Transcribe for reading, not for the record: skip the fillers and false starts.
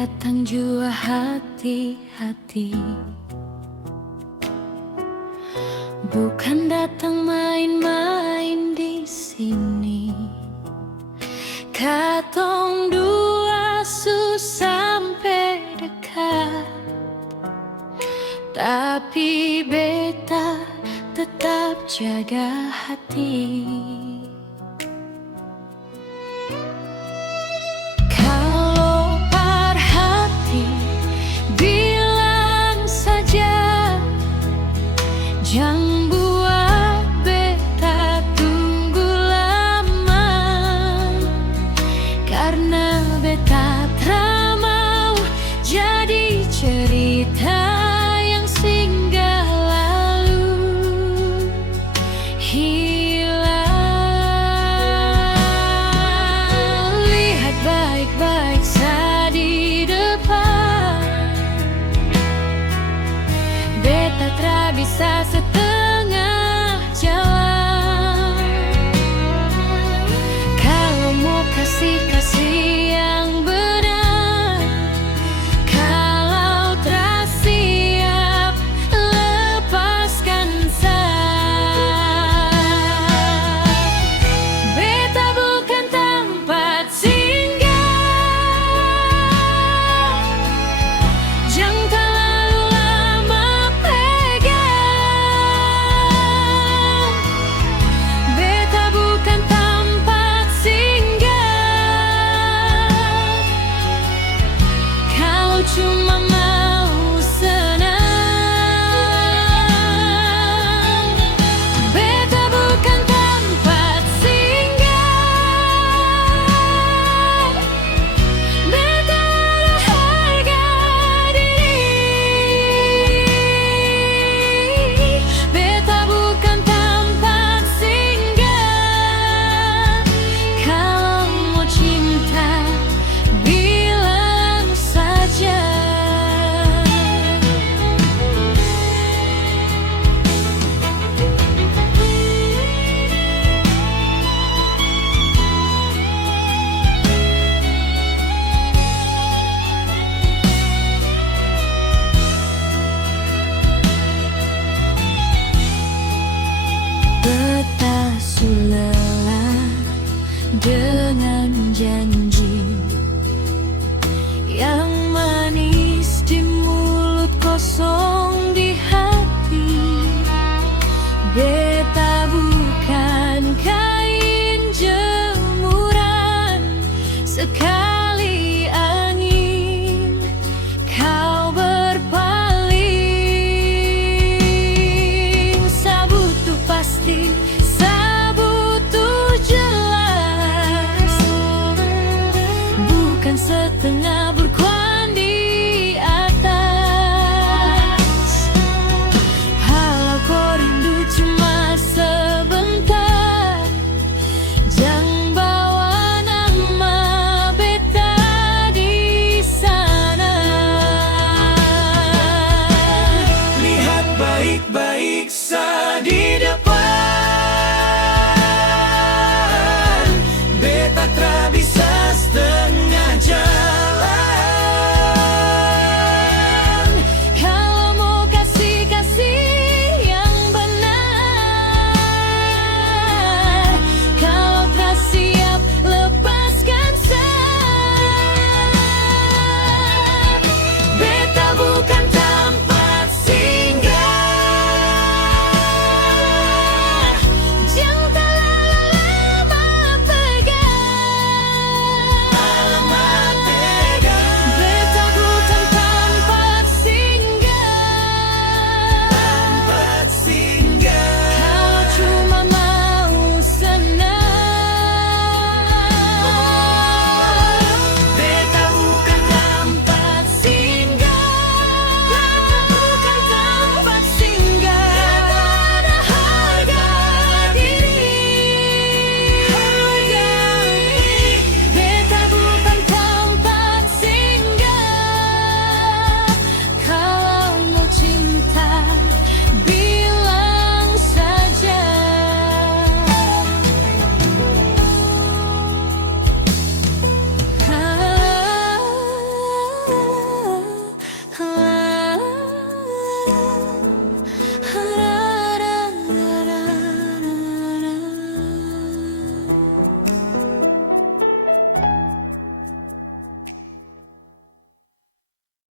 datang jua hati-hati, bukan datang main-main di sini. Katong dua sampai dekat, tapi beta tetap jaga hati. Kalau perhati, bilang saja, jangan buat beta tunggu lama, karena beta tak mau jadi cerita yang singgah lalu hilang. Lihat baik-baik saat di depan, beta tak bisa setengah jalan. Kalau mau kasih yang benar, kalau tak siap, lepaskan sah. Beta bukan tempat singgah, jangan terlalu lama pegang. Beta bukan tempat singgah, kau cuma